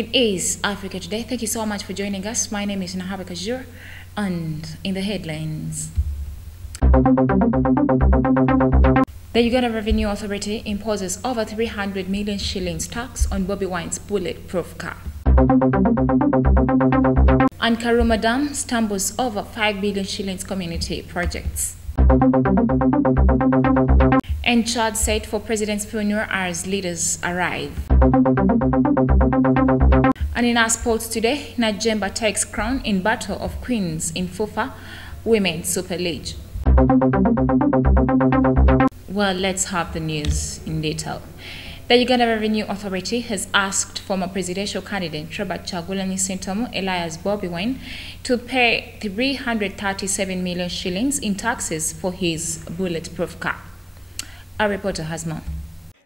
It is Africa Today. Thank you so much for joining us. My name is Nahabe Kajur, and in the headlines, the Uganda Revenue Authority imposes over 300 million shillings tax on Bobi Wine's bulletproof car. And Karuma Dam stumbles over 5 billion shillings community projects. And Chad set for President's funeral as leaders arrive. And in our sports today, Najemba takes crown in Battle of Queens in FUFA Women's Super League. Well, let's have the news in detail. The Uganda Revenue Authority has asked former presidential candidate Robert Kyagulanyi Ssentamu alias Bobi Wine to pay 337 million shillings in taxes for his bulletproof car. Our reporter has more.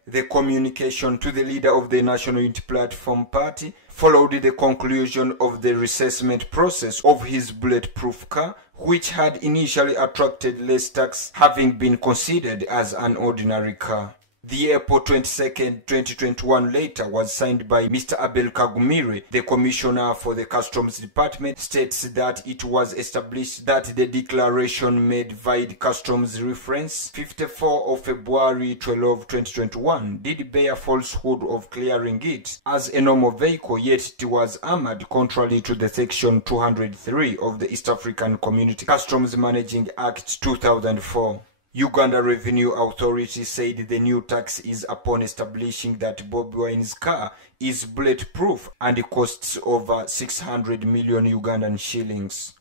The communication to the leader of the National Unity Platform Party followed the conclusion of the reassessment process of his bulletproof car, which had initially attracted less tax, having been considered as an ordinary car. The April 22, 2021 letter was signed by Mr. Abel Kagumire, the Commissioner for the Customs Department, states that it was established that the declaration made via Customs Reference 54 of February 12, 2021 did bear falsehood of clearing it as a normal vehicle, yet it was armored contrary to the Section 203 of the East African Community Customs Managing Act 2004. Uganda Revenue Authority said the new tax is upon establishing that Bobi Wine's car is bulletproof and costs over 600 million Ugandan shillings.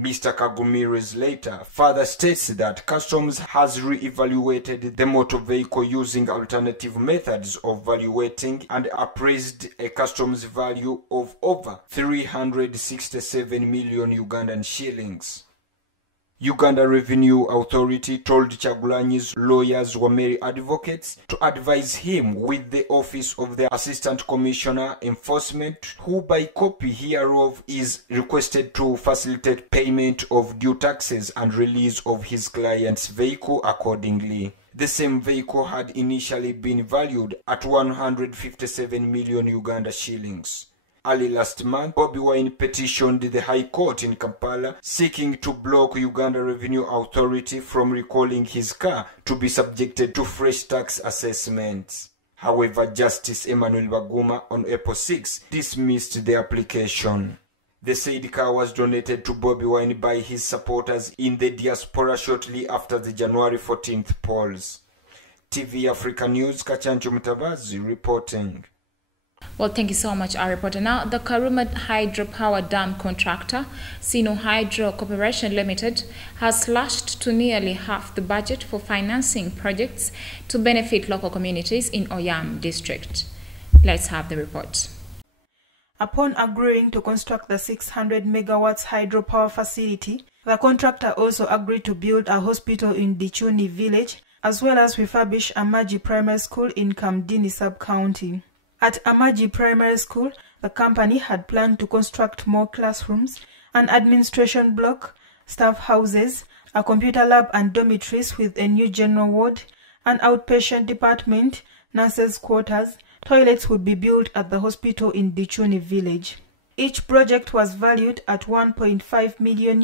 Mr. Kagumire's letter further states that Customs has re-evaluated the motor vehicle using alternative methods of valuating and appraised a customs value of over 367 million Ugandan shillings. Uganda Revenue Authority told Kyagulanyi's lawyers Wameri Advocates to advise him with the Office of the Assistant Commissioner Enforcement, who by copy hereof is requested to facilitate payment of due taxes and release of his client's vehicle accordingly. The same vehicle had initially been valued at 157 million Uganda shillings. Early last month, Bobi Wine petitioned the High Court in Kampala seeking to block Uganda Revenue Authority from recalling his car to be subjected to fresh tax assessments. However, Justice Emmanuel Baguma on April 6 dismissed the application. The said car was donated to Bobi Wine by his supporters in the diaspora shortly after the January 14th polls. TV Africa News, Kachancho Mutabazi reporting. Well, thank you so much, our reporter. Now, the Karuma Hydropower Dam contractor, Sino Hydro Corporation Limited, has slashed to nearly half the budget for financing projects to benefit local communities in Oyam district. Let's have the report. Upon agreeing to construct the 600 megawatts hydropower facility, the contractor also agreed to build a hospital in Dichuni village, as well as refurbish Amaji Primary School in Kamdini sub-county. At Amaji Primary School, the company had planned to construct more classrooms, an administration block, staff houses, a computer lab and dormitories with a new general ward, an outpatient department, nurses' quarters. Toilets would be built at the hospital in Dichuni village. Each project was valued at $1.5 million,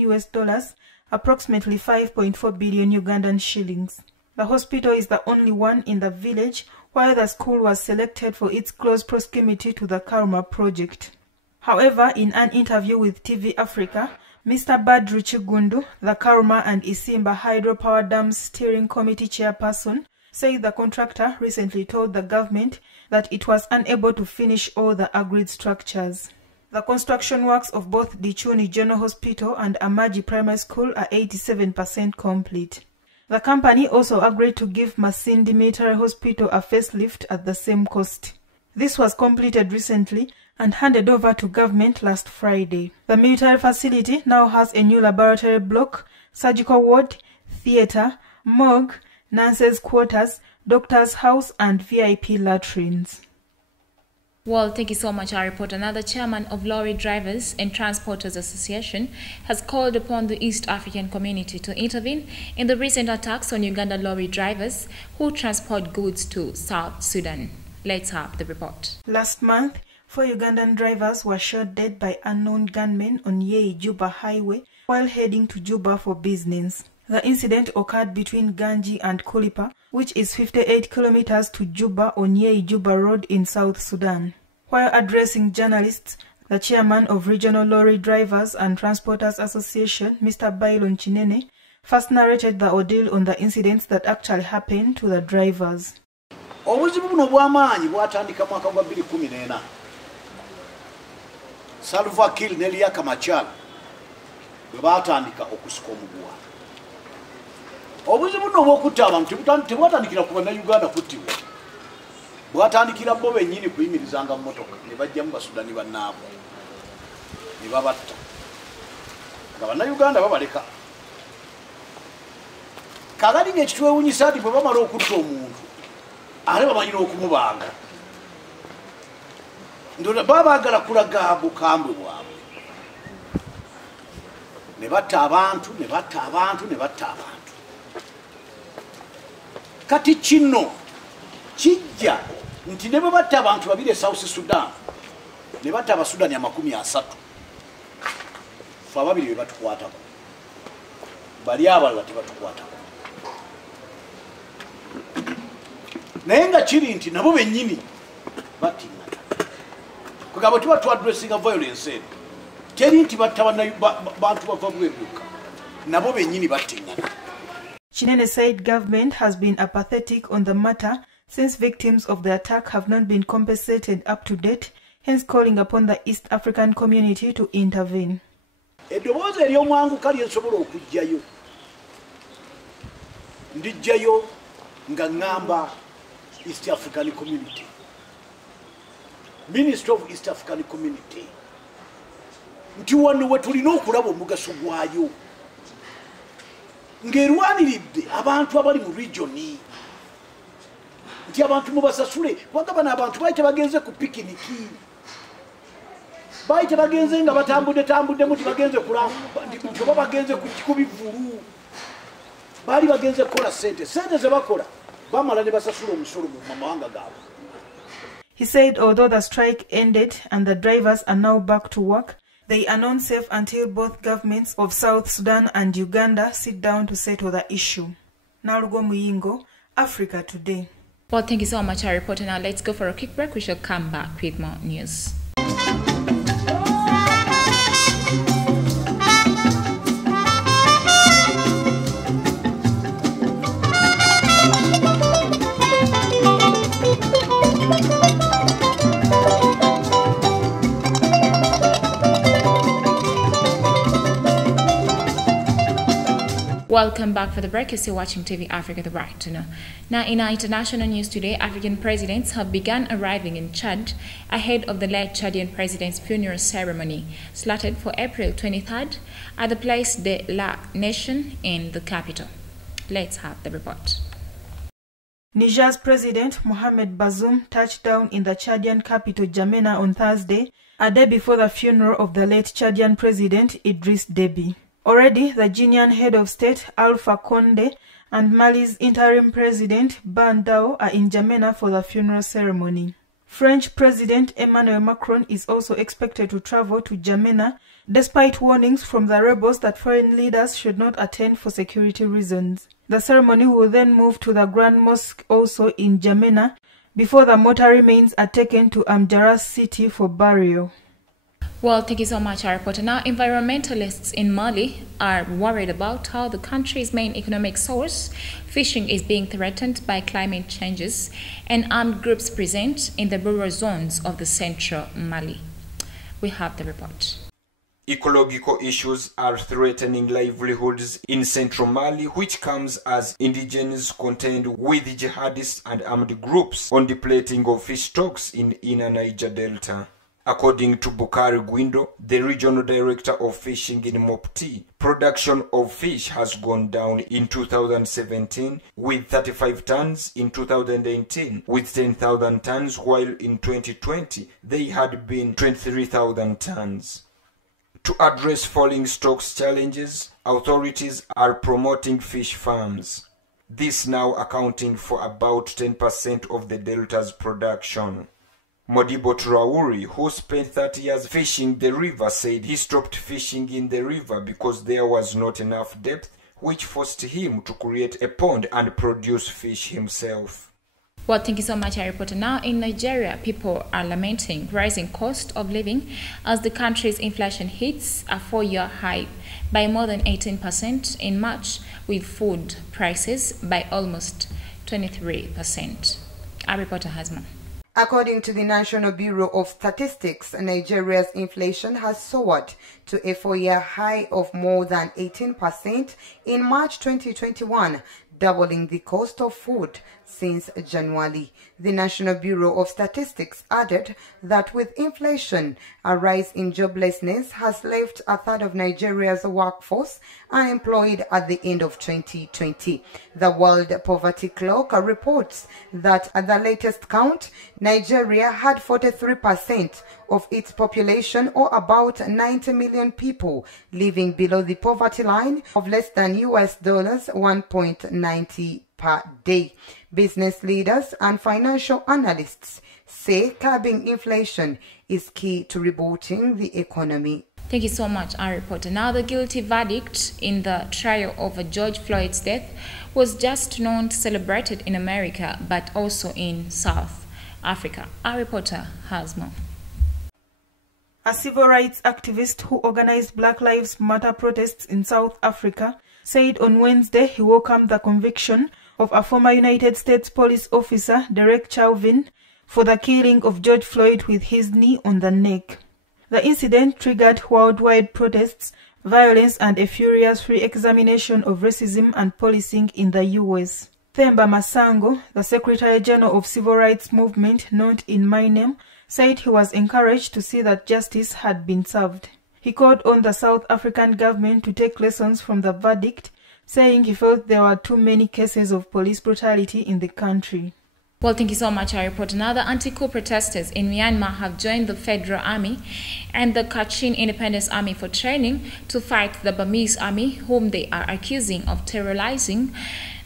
approximately 5.4 billion Ugandan shillings. The hospital is the only one in the village, while the school was selected for its close proximity to the Karuma project. However, in an interview with TV Africa, Mr. Badru Chigundu, the Karuma and Isimba Hydropower Dams Steering Committee chairperson, said the contractor recently told the government that it was unable to finish all the agreed structures. The construction works of both Dichuni General Hospital and Amaji Primary School are 87% complete. The company also agreed to give Masindi Military Hospital a facelift at the same cost. This was completed recently and handed over to government last Friday. The military facility now has a new laboratory block, surgical ward, theatre, morgue, nurses' quarters, doctor's house and VIP latrines. Well, thank you so much, our reporter. Now, the chairman of Lorry Drivers and Transporters Association has called upon the East African community to intervene in the recent attacks on Uganda lorry drivers who transport goods to South Sudan. Let's have the report. Last month, 4 Ugandan drivers were shot dead by unknown gunmen on Yei-Juba Highway while heading to Juba for business. The incident occurred between Ganji and Kulipa, which is 58 kilometers to Juba on Yei-Juba Road in South Sudan. While addressing journalists, the chairman of Regional Lorry Drivers and Transporters Association, Mr. Bailon Chinene, first narrated the ordeal on the incidents that actually happened to the drivers. Obuzibu buno bw'amaanyi bwatandika mwaka gwa 2014. Salva Kiir ne Riek Machar bwe baatandika okusika omuguwa. Obuzibu buno bw'okutta abantu tebwatandikira ku bannayuganda kuttibwa. Bwatandikira bo bennyini kuyimirizanga mu mmotoka ne bajjamu basudani bannaabwe ne babatta nga bannayuganda babaleka. Kakati ng'ekitwewuunyisa nti bwe bamala okutta omuntu ate bamanyira okumubanga. Ndona baba baagala kulaga bukambwe bwabwe. Ne batta abantu, ne batta abantu, ne batta abantu. Kati kino kijja nti ne bwe batta abantu babiri e South Sudan ne batta Abasudani 30. Fe ababiri be batukwatako. Bali abalala tebatukwatako. Naye nga kiri nti nabo bennyini batinna. Kugabo tuba tu addressing violence eno. Teri nti batta bantu bava bwebuka. Nabo bennyini batinna. Chinene said government has been apathetic on the matter since victims of the attack have not been compensated up to date, hence calling upon the East African community to intervene. Eddoboozi ery'omwanguka lyensobola okujjayo. Ndijjayo nga ngamba East African Community. Minister of East African Community. Nti wano we tulina okulaba omugaso gwayo. Ng'erwaniridde abantu abali mu regioni. Nti abantu mubasasule kubanga abantu bayite bagenze ku pikiniki. Bayite bagenze nga batambudde muti bagenze kulamba nti bagenze ku bivulu. Bali bagenze kola sente ze bakola bamala ne basasula omusolo mu mawanga gaabwe. He said although the strike ended and the drivers are now back to work, they are not safe until both governments of South Sudan and Uganda sit down to settle the issue. Nalugo Muyingo, Africa Today. Well, thank you so much, our reporter. Now let's go for a quick break. We shall come back with more news. Welcome back for the break. You're still watching TV Africa, the right to know. Now, in our international news today, African presidents have begun arriving in Chad ahead of the late Chadian president's funeral ceremony, slated for April 23rd at the Place de la Nation in the capital. Let's have the report. Niger's President Mohamed Bazoum touched down in the Chadian capital N'Djamena on Thursday, a day before the funeral of the late Chadian president Idriss Déby. Already, the Guinean head of state, Alpha Condé, and Mali's interim president, Ban Dao, are in N'Djamena for the funeral ceremony. French President Emmanuel Macron is also expected to travel to N'Djamena, despite warnings from the rebels that foreign leaders should not attend for security reasons. The ceremony will then move to the Grand Mosque, also in N'Djamena, before the mortar remains are taken to Amjaras city for burial. Well, thank you so much, our reporter. Now, environmentalists in Mali are worried about how the country's main economic source, fishing, is being threatened by climate changes and armed groups present in the rural zones of the central Mali. We have the report. Ecological issues are threatening livelihoods in central Mali, which comes as indigenous contend with jihadists and armed groups on the plating of fish stocks in inner Niger Delta. According to Bukari Gwindo, the regional director of fishing in Mopti, production of fish has gone down in 2017 with 35 tons, in 2018 with 10,000 tons, while in 2020 they had been 23,000 tons. To address falling stocks challenges, authorities are promoting fish farms, this now accounting for about 10% of the delta's production. Modibo Traore, who spent 30 years fishing the river, said he stopped fishing in the river because there was not enough depth, which forced him to create a pond and produce fish himself. Well, thank you so much, our reporter. Now, in Nigeria, people are lamenting rising cost of living as the country's inflation hits a 4-year high by more than 18% in March, with food prices by almost 23%. Our reporter has more. According to the National Bureau of Statistics, Nigeria's inflation has soared to a 4-year high of more than 18% in March 2021, doubling the cost of food since January. The National Bureau of Statistics added that with inflation, a rise in joblessness has left a third of Nigeria's workforce unemployed at the end of 2020. The World Poverty Clock reports that at the latest count, Nigeria had 43% of its population, or about 90 million people, living below the poverty line of less than US dollars 1.90 per day. Business leaders and financial analysts say curbing inflation is key to rebooting the economy. Thank you so much, our reporter. Now, the guilty verdict in the trial over George Floyd's death was just not celebrated in America, but also in South Africa. Our reporter has more. A civil rights activist who organized Black Lives Matter protests in South Africa said on Wednesday he welcomed the conviction of a former United States police officer, Derek Chauvin, for the killing of George Floyd with his knee on the neck. The incident triggered worldwide protests, violence, and a furious re-examination of racism and policing in the U.S. Themba Masango, the Secretary General of Civil Rights Movement, not in my name, said he was encouraged to see that justice had been served. He called on the South African government to take lessons from the verdict, saying he felt there were too many cases of police brutality in the country. Well, thank you so much, our reporter. Now, the anti-coup protesters in Myanmar have joined the Federal Army and the Kachin Independence Army for training to fight the Burmese army, whom they are accusing of terrorizing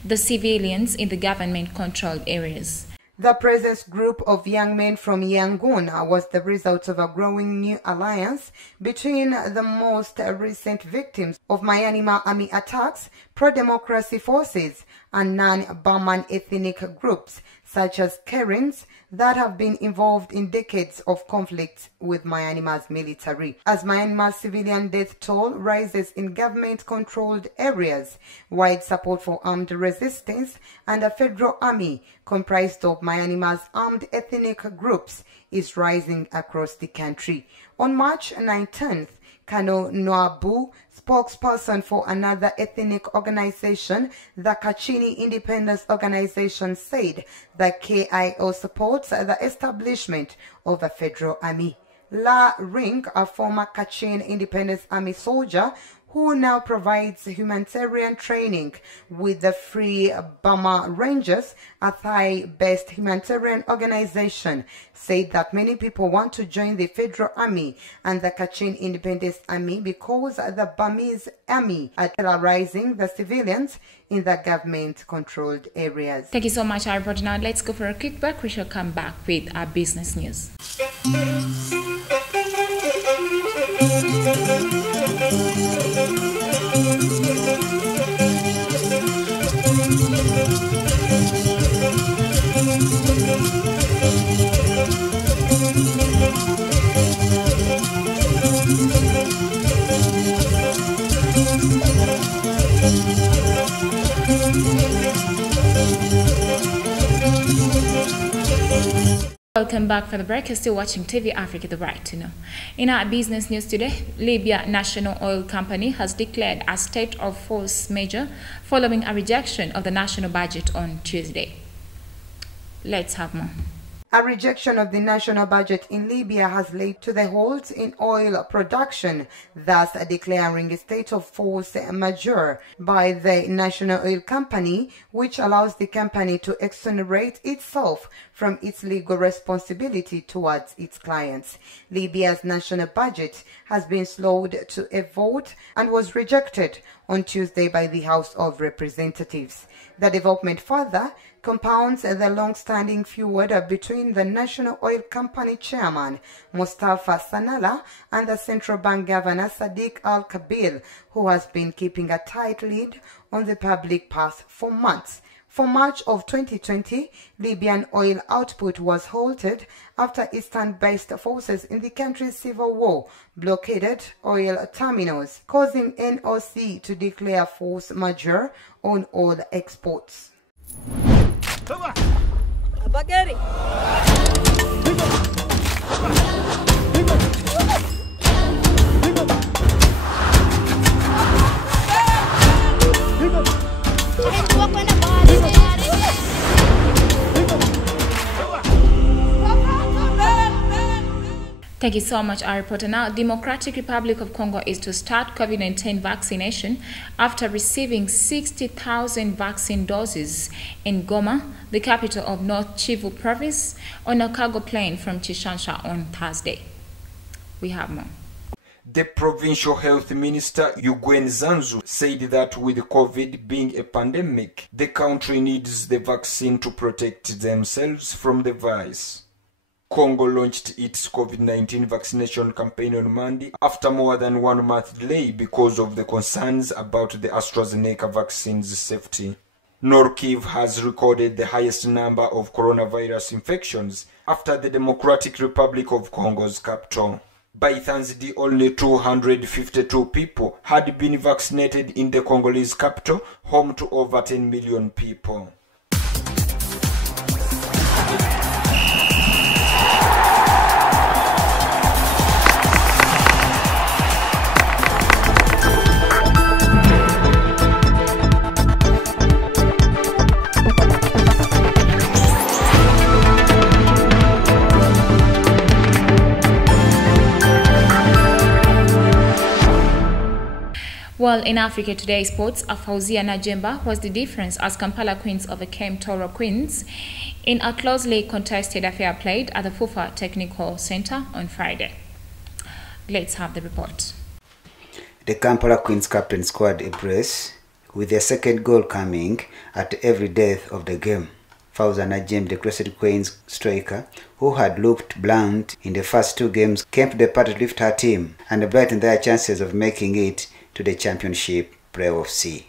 the civilians in the government-controlled areas. The presence group of young men from Yangon was the result of a growing new alliance between the most recent victims of Myanmar army attacks, pro-democracy forces, and non-Burman ethnic groups such as Karens that have been involved in decades of conflicts with Myanmar's military. As Myanmar's civilian death toll rises in government-controlled areas, wide support for armed resistance and a federal army comprised of Myanmar's armed ethnic groups is rising across the country. On March 19th, Kano Noabu, spokesperson for another ethnic organization, the Kachini Independence Organization, said the KIO supports the establishment of a federal army. La Ring, a former Kachin Independence Army soldier who now provides humanitarian training with the Free Burma Rangers, a Thai-based humanitarian organization, said that many people want to join the Federal Army and the Kachin Independence Army because the Burmese army are terrorizing the civilians in the government-controlled areas. Thank you so much, our reporter. Now, let's go for a quick break. We shall come back with our business news. Welcome back from the break. You're still watching TV Africa, the right to know. In our business news today, Libya National Oil Company has declared a state of force measure following a rejection of the national budget on Tuesday. Let's have more. A rejection of the national budget in Libya has led to the halt in oil production, thus declaring a state of force majeure by the National Oil Company, which allows the company to exonerate itself from its legal responsibility towards its clients. Libya's national budget has been slowed to a vote and was rejected on Tuesday by the House of Representatives. The development further compounds the long-standing feud between the National Oil Company chairman Mustafa Sanala and the Central Bank Governor Sadiq Al-Kabil, who has been keeping a tight lead on the public purse for months. For March of 2020, Libyan oil output was halted after Eastern-based forces in the country's civil war blockaded oil terminals, causing NOC to declare force majeure on oil exports. Thank you so much, our reporter. Now, Democratic Republic of Congo is to start COVID-19 vaccination after receiving 60,000 vaccine doses in Goma, the capital of North Kivu province, on a cargo plane from Kinshasa on Thursday. We have more. The provincial health minister, Yugwen Zanzu, said that with COVID being a pandemic, the country needs the vaccine to protect themselves from the virus. Congo launched its COVID-19 vaccination campaign on Monday after more than 1 month delay because of the concerns about the AstraZeneca vaccine's safety. Nord Kivu has recorded the highest number of coronavirus infections after the Democratic Republic of Congo's capital. By Thursday, only 252 people had been vaccinated in the Congolese capital, home to over 10 million people. Well, in Africa Today Sports, Afauzia Najemba was the difference as Kampala Queens overcame Toro Queens in a closely contested affair played at the FUFA Technical Center on Friday. Let's have the report. The Kampala Queens captain scored a brace, with their second goal coming at every death of the game. Afauzia Najemba, the Crescent Queens striker, who had looked bland in the first two games, came to the party to lift her team and brighten their chances of making it to the championship playoff C.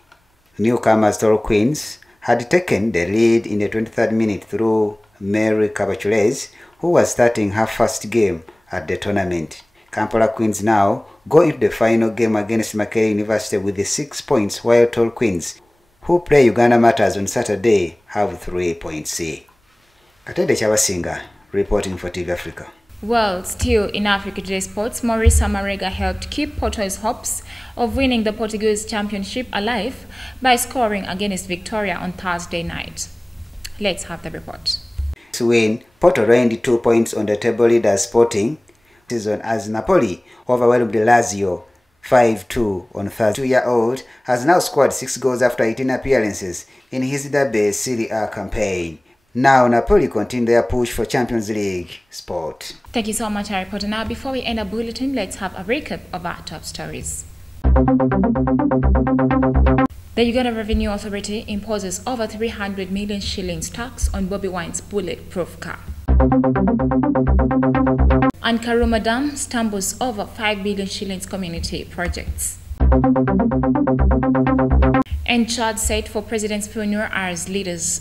Newcomers Toro Queens had taken the lead in the 23rd minute through Mary Kabachules, who was starting her first game at the tournament. Kampala Queens now go into the final game against Makerere University with the 6 points, while Toro Queens, who play Uganda Matters on Saturday, have 3 points. Katede Chabasinga, reporting for TV Africa. Well, still in Africa Today Sports, Maurice Marega helped keep Porto's hopes of winning the Portuguese Championship alive by scoring against Victoria on Thursday night. Let's have the report. To win, Porto reigned 2 points on the table leader Sporting season as Napoli overwhelmed Lazio 5-2 on Thursday. 2-year-old has now scored 6 goals after 18 appearances in his Derby Serie A campaign. Now Napoli continue their push for Champions League spot. Thank you so much, our reporter. Now, before we end our bulletin, let's have a recap of our top stories. The Uganda Revenue Authority imposes over 300 million shillings tax on Bobi Wine's bulletproof car. And Karuma Dam stumbles over 5 billion shillings community projects. And Chad set for President's funeral as leaders